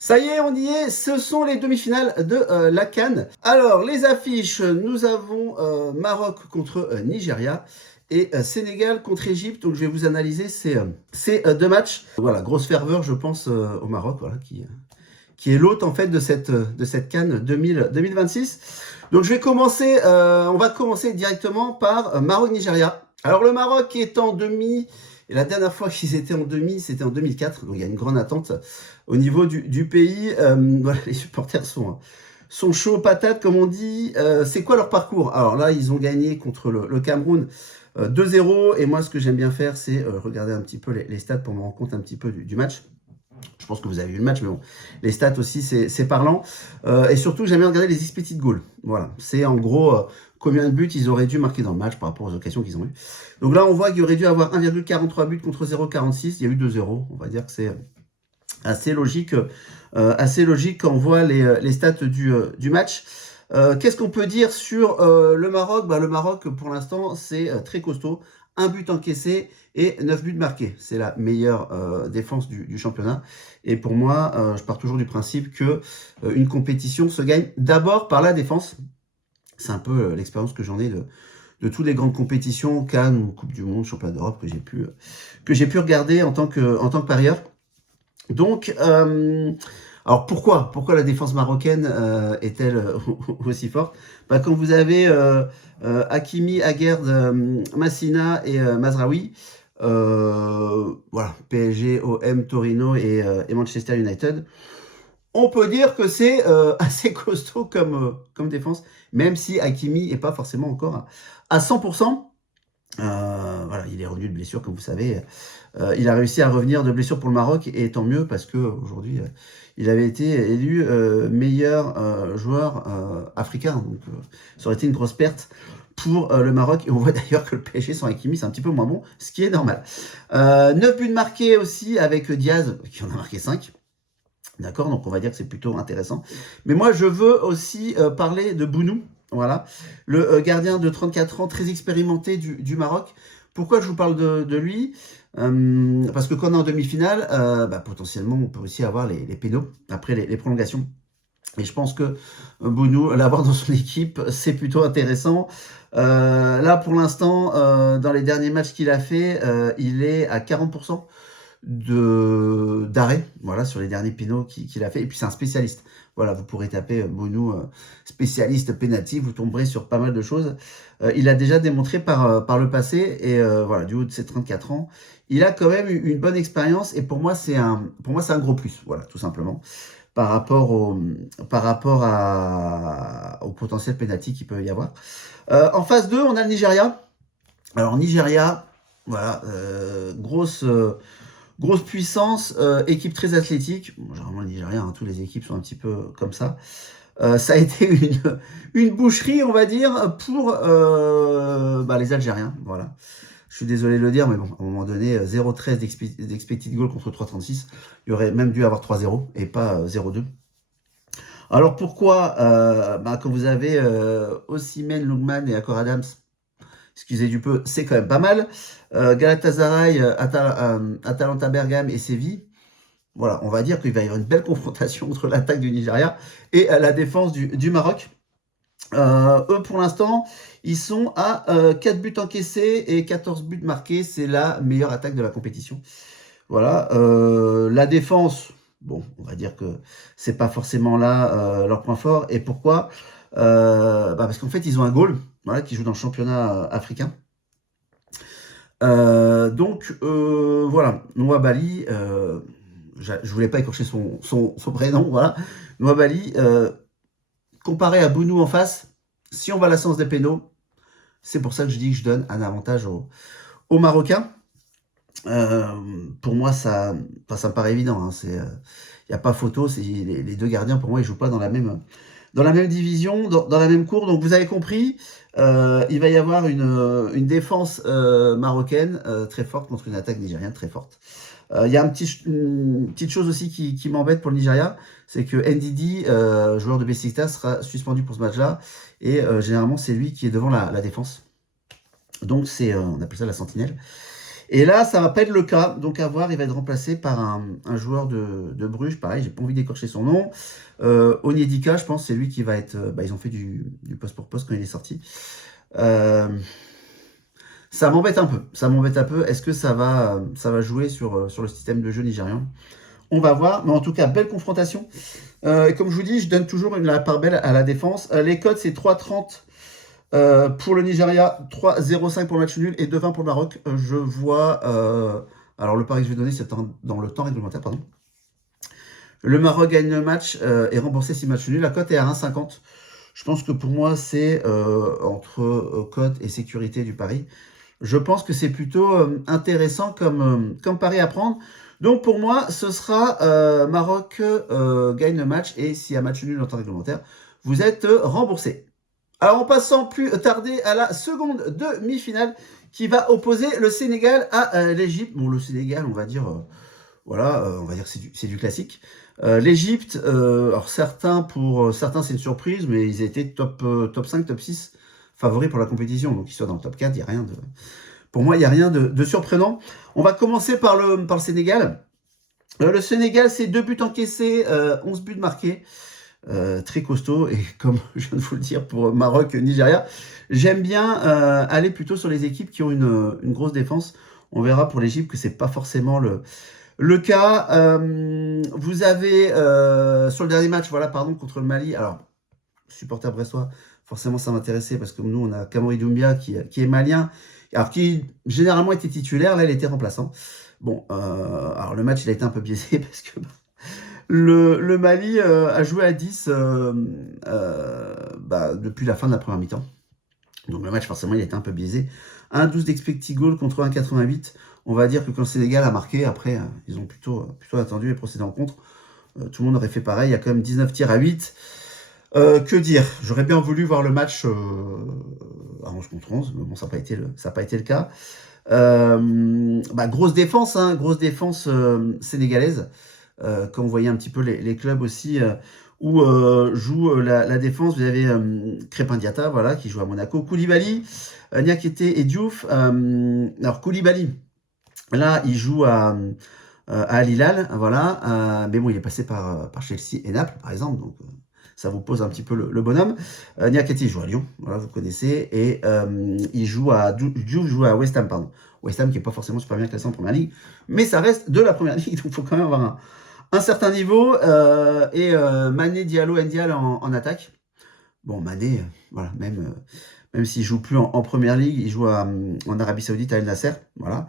Ça y est, on y est, ce sont les demi-finales de la CAN. Alors, les affiches, nous avons Maroc contre Nigeria et Sénégal contre Égypte. Donc, je vais vous analyser ces deux matchs. Voilà, grosse ferveur, je pense, au Maroc, voilà, qui est l'hôte en fait de cette CAN 2026. Donc, on va commencer directement par Maroc-Nigeria. Alors, le Maroc est en demi. Et la dernière fois qu'ils étaient en demi, c'était en 2004. Donc il y a une grande attente au niveau du pays. Voilà, les supporters sont chauds patates, comme on dit. C'est quoi leur parcours? Alors là, ils ont gagné contre le Cameroun 2-0. Et moi, ce que j'aime bien faire, c'est regarder un petit peu les stats pour me rendre compte un petit peu du match. Je pense que vous avez vu le match, mais bon, les stats aussi, c'est parlant. Et surtout, j'aime bien regarder les expected goals. Voilà, c'est en gros combien de buts ils auraient dû marquer dans le match par rapport aux occasions qu'ils ont eues. Donc là, on voit qu'il aurait dû avoir 1,43 buts contre 0,46. Il y a eu 2-0. On va dire que c'est assez logique quand on voit les stats du match. Qu'est-ce qu'on peut dire sur le Maroc? Le Maroc, pour l'instant, c'est très costaud. Un but encaissé et 9 buts marqués. C'est la meilleure défense du championnat. Et pour moi, je pars toujours du principe que une compétition se gagne d'abord par la défense. C'est un peu l'expérience que j'en ai de toutes les grandes compétitions, Cannes, Coupe du Monde, Championnat d'Europe, que j'ai pu regarder en tant que parieur. Donc, alors pourquoi la défense marocaine est-elle aussi forte? Quand vous avez Hakimi, Aguerd, Massina et Mazraoui, voilà, PSG, OM, Torino et Manchester United, on peut dire que c'est assez costaud comme défense, même si Hakimi n'est pas forcément encore à 100%. Voilà, il est revenu de blessure, comme vous savez. Il a réussi à revenir de blessure pour le Maroc, et tant mieux parce qu'aujourd'hui, il avait été élu meilleur joueur africain. Donc, ça aurait été une grosse perte pour le Maroc. Et on voit d'ailleurs que le PSG sans Hakimi, c'est un petit peu moins bon, ce qui est normal. 9 buts marqués aussi avec Diaz, qui en a marqué 5. D'accord, donc on va dire que c'est plutôt intéressant. Mais moi, je veux aussi parler de Bounou, voilà, le gardien de 34 ans, très expérimenté du Maroc. Pourquoi je vous parle de lui? Parce que quand on est en demi-finale, potentiellement, on peut aussi avoir les pénaux après les prolongations. Et je pense que Bounou, l'avoir dans son équipe, c'est plutôt intéressant. Là, pour l'instant, dans les derniers matchs qu'il a fait, il est à 40% d'arrêt, voilà, sur les derniers pénaux qu'il a fait. Et puis c'est un spécialiste. Voilà, vous pourrez taper Bounou, spécialiste penalty, vous tomberez sur pas mal de choses. Il a déjà démontré par le passé, et voilà, du haut de ses 34 ans, il a quand même une bonne expérience, et pour moi c'est un gros plus, voilà, tout simplement, par rapport au potentiel penalty qu'il peut y avoir. En phase 2, on a le Nigeria. Alors Nigeria, voilà, grosse puissance, équipe très athlétique. Bon, généralement, le Nigeria, hein, toutes les équipes sont un petit peu comme ça. Ça a été une boucherie, on va dire, pour les Algériens. Voilà. Je suis désolé de le dire, mais bon, à un moment donné, 0,13 d'expected goal contre 3,36. Il y aurait même dû avoir 3-0 et pas 0,2. Alors pourquoi quand vous avez Osimhen, Lookman et Akor Adams, excusez du peu, c'est quand même pas mal. Galatasaray, Atalanta Bergame et Séville. Voilà, on va dire qu'il va y avoir une belle confrontation entre l'attaque du Nigeria et la défense du Maroc. Eux, pour l'instant, ils sont à 4 buts encaissés et 14 buts marqués. C'est la meilleure attaque de la compétition. Voilà. La défense, bon, on va dire que c'est pas forcément là leur point fort. Et pourquoi? Parce qu'en fait, ils ont un goal, voilà, qui joue dans le championnat africain. Voilà, Nouabali, je voulais pas écorcher son prénom, voilà. Nouabali, comparé à Bounou en face, si on va à la sens des pénaux, c'est pour ça que je dis que je donne un avantage aux Marocains. Pour moi, ça me paraît évident, il n'y a pas photo, les deux gardiens, pour moi, ils jouent pas dans la même division, dans la même cour. Donc vous avez compris, il va y avoir une défense marocaine très forte contre une attaque nigérienne très forte. Il y a une petite chose aussi qui m'embête pour le Nigeria, c'est que Ndidi, joueur de Besiktas, sera suspendu pour ce match-là, et généralement c'est lui qui est devant la défense. Donc on appelle ça la sentinelle. Et là, ça va pas être le cas. Donc à voir, il va être remplacé par un joueur de Bruges. Pareil, j'ai pas envie d'écorcher son nom. Onyedika, je pense, c'est lui qui va être. Ils ont fait du poste pour poste quand il est sorti. Euh, Ça m'embête un peu. Ça m'embête un peu. Est-ce que ça va jouer sur le système de jeu nigérian? On va voir. Mais en tout cas, belle confrontation. Et comme je vous dis, je donne toujours la part belle à la défense. Les codes, c'est 3,30 pour le Nigeria, 3,05 pour le match nul et 2,20 pour le Maroc. Je vois. Alors, le pari que je vais donner, c'est dans le temps réglementaire, pardon. Le Maroc gagne le match et remboursé 6 matchs nuls. La cote est à 1,50. Je pense que pour moi, c'est entre cote et sécurité du pari. Je pense que c'est plutôt intéressant comme pari à prendre. Donc pour moi, ce sera Maroc gagne le match et s'il y a match nul en temps réglementaire, vous êtes remboursé. Alors en passant plus tarder à la seconde demi-finale qui va opposer le Sénégal à l'Égypte. Bon, le Sénégal, on va dire, on va dire que c'est du classique. L'Égypte, alors certains c'est une surprise, mais ils étaient top 5, top 6 favoris pour la compétition. Donc ils sont dans le top 4, il y a rien de... Pour moi, il n'y a rien de surprenant. On va commencer par le Sénégal. Le Sénégal, c'est 2 buts encaissés, 11 buts marqués. Très costaud. Et comme je viens de vous le dire pour Maroc, Nigeria, j'aime bien aller plutôt sur les équipes qui ont une grosse défense. On verra pour l'Égypte que c'est pas forcément le cas. Vous avez sur le dernier match, contre le Mali. Alors, supporter brestois, forcément ça m'intéressait parce que nous on a Kamori Doumbia qui est malien, alors qui généralement était titulaire, là il était remplaçant. Bon, alors le match il a été un peu biaisé parce que le Mali a joué à 10 depuis la fin de la première mi-temps. Donc le match forcément il a été un peu biaisé. 1,12 d'expected goal contre 1,88. On va dire que quand le Sénégal a marqué, après ils ont plutôt attendu et procédé en contre. Tout le monde aurait fait pareil, il y a quand même 19 tirs à 8. Que dire? J'aurais bien voulu voir le match à 11 contre 11, mais bon, ça n'a pas été le cas. Grosse défense sénégalaise. Quand vous voyez un petit peu les clubs aussi où joue la défense, vous avez Crépin Diatta, voilà, qui joue à Monaco. Koulibaly, Niakhaté et Diouf. Alors Koulibaly, là, il joue à Al Hilal, voilà. Mais bon, il est passé par Chelsea et Naples, par exemple, donc ça vous pose un petit peu le bonhomme. Niakhaté joue à Lyon, voilà, vous connaissez, et Diouf joue à West Ham, pardon. West Ham qui n'est pas forcément super bien classé en première ligue, mais ça reste de la première ligue, donc il faut quand même avoir un certain niveau. Mané, Diallo, Ndiaye en attaque. Bon, Mané, voilà, même s'il joue plus en première ligue, il joue en Arabie Saoudite à El Nasser, voilà.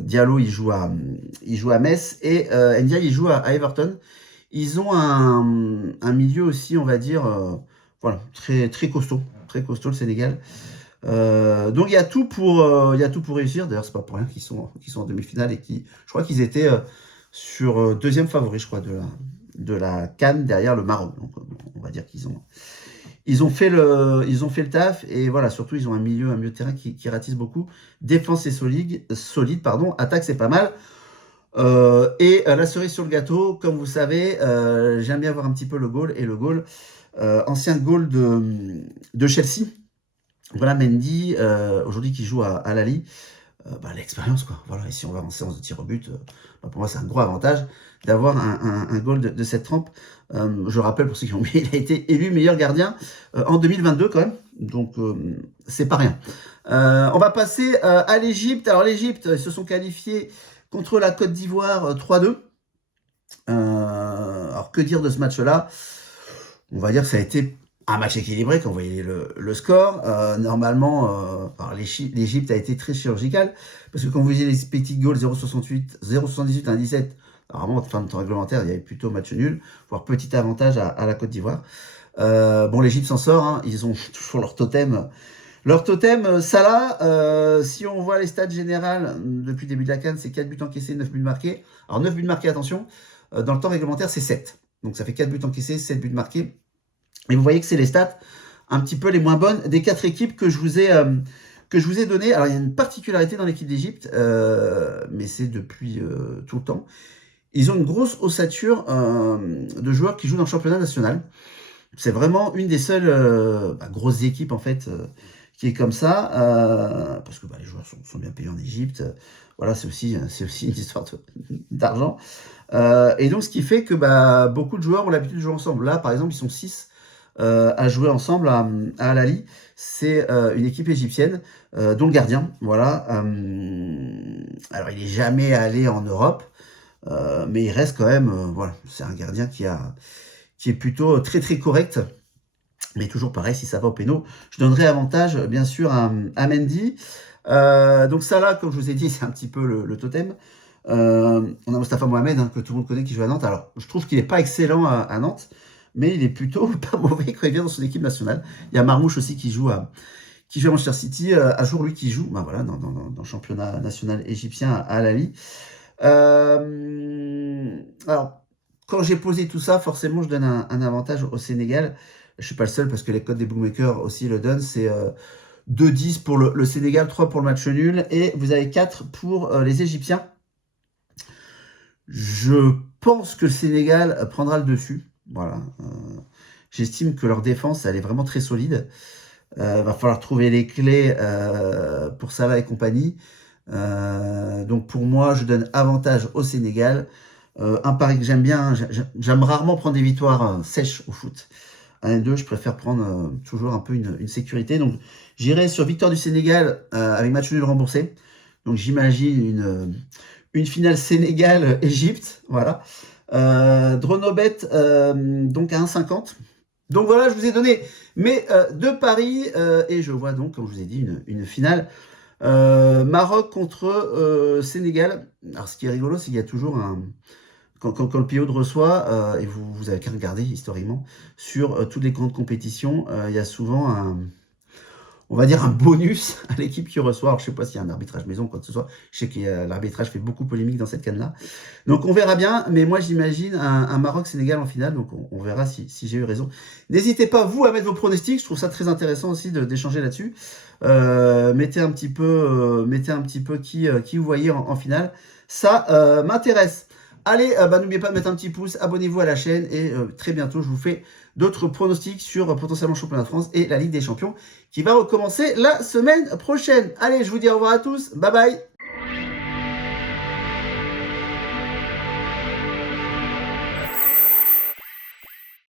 Diallo, il joue à Metz, et Ndiaye, il joue à Everton. Ils ont un milieu aussi, on va dire, très, très costaud le Sénégal. Donc il y a tout pour réussir. D'ailleurs, c'est pas pour rien qu'ils sont en demi-finale et je crois qu'ils étaient sur deuxième favori, je crois, de la CAN derrière le Maroc. Donc on va dire qu'ils ont fait le taf, et voilà, surtout ils ont un milieu de terrain qui ratisse beaucoup. Défense est solide, pardon. Attaque, c'est pas mal. La cerise sur le gâteau, comme vous savez, j'aime bien voir un petit peu le goal, et le goal, ancien goal de Chelsea. Voilà, Mendy, aujourd'hui qui joue à Lali. L'expérience, quoi. Voilà, et si on va en séance de tir au but, pour moi c'est un gros avantage d'avoir un goal de cette trempe. Je rappelle pour ceux qui ont oublié, il a été élu meilleur gardien en 2022 quand même, donc c'est pas rien. On va passer à l'Égypte. Alors l'Égypte, ils se sont qualifiés contre la Côte d'Ivoire 3-2. Alors que dire de ce match-là? On va dire que ça a été un match équilibré quand vous voyez le score. Normalement, l'Égypte a été très chirurgicale, parce que quand vous voyez les petits goals 0,68, 0,78, 1,17, vraiment en fin de temps réglementaire, il y avait plutôt match nul, voire petit avantage à la Côte d'Ivoire. L'Égypte s'en sort, hein, ils ont toujours leur totem. Leur totem, Salah, si on voit les stats générales depuis le début de la CAN, c'est 4 buts encaissés, 9 buts marqués. Alors 9 buts marqués, attention, dans le temps réglementaire, c'est 7. Donc ça fait 4 buts encaissés, 7 buts marqués. Et vous voyez que c'est les stats un petit peu les moins bonnes des 4 équipes que je vous ai données. Alors il y a une particularité dans l'équipe d'Égypte, mais c'est depuis tout le temps. Ils ont une grosse ossature de joueurs qui jouent dans le championnat national. C'est vraiment une des seules grosses équipes en fait qui est comme ça, parce que les joueurs sont bien payés en Égypte. Voilà, c'est aussi une histoire d'argent. Et donc, ce qui fait que beaucoup de joueurs ont l'habitude de jouer ensemble. Là, par exemple, ils sont 6 à jouer ensemble à Al Ahly. C'est une équipe égyptienne, dont le gardien. Voilà. Alors, il n'est jamais allé en Europe, mais il reste quand même. Voilà, c'est un gardien qui est plutôt très très correct. Mais toujours pareil, si ça va au péno, je donnerai avantage, bien sûr, à Mendy. Donc ça là, comme je vous ai dit, c'est un petit peu le totem. On a Mostafa Mohamed, que tout le monde connaît, qui joue à Nantes. Alors, je trouve qu'il n'est pas excellent à Nantes, mais il est plutôt pas mauvais quand il vient dans son équipe nationale. Il y a Marmouche aussi qui joue à Manchester City. À jour, lui qui joue voilà, dans le championnat national égyptien à Al Ahly. Alors, quand j'ai posé tout ça, forcément, je donne un avantage au Sénégal. Je ne suis pas le seul parce que les codes des bookmakers aussi le donnent. C'est 2-10 pour le Sénégal, 3 pour le match nul. Et vous avez 4 pour les Égyptiens. Je pense que le Sénégal prendra le dessus. Voilà. J'estime que leur défense, elle est vraiment très solide. Va falloir trouver les clés pour Salah et compagnie. Donc pour moi, je donne avantage au Sénégal. Un pari que j'aime bien, j'aime rarement prendre des victoires sèches au foot. 1 et 2, je préfère prendre toujours un peu une sécurité. Donc j'irai sur victoire du Sénégal avec match nul remboursé. Donc j'imagine une finale Sénégal-Égypte. Voilà. Dronobet, donc à 1,50. Donc voilà, je vous ai donné mes 2 paris. Et je vois donc, comme je vous ai dit, une finale Maroc contre Sénégal. Alors ce qui est rigolo, c'est qu'il y a toujours quand le PO reçoit, et vous avez qu'à regarder historiquement, sur toutes les grandes compétitions, il y a souvent on va dire un bonus à l'équipe qui reçoit. Alors, je ne sais pas s'il y a un arbitrage maison ou quoi que ce soit. Je sais que l'arbitrage fait beaucoup polémique dans cette canne-là. Donc, on verra bien. Mais moi, j'imagine un Maroc-Sénégal en finale. Donc, on verra si j'ai eu raison. N'hésitez pas, vous, à mettre vos pronostics. Je trouve ça très intéressant aussi d'échanger là-dessus. Mettez un petit peu qui vous voyez en finale. Ça m'intéresse. Allez, n'oubliez pas de mettre un petit pouce, abonnez-vous à la chaîne et très bientôt, je vous fais d'autres pronostics sur potentiellement le championnat de France et la Ligue des Champions qui va recommencer la semaine prochaine. Allez, je vous dis au revoir à tous, bye bye.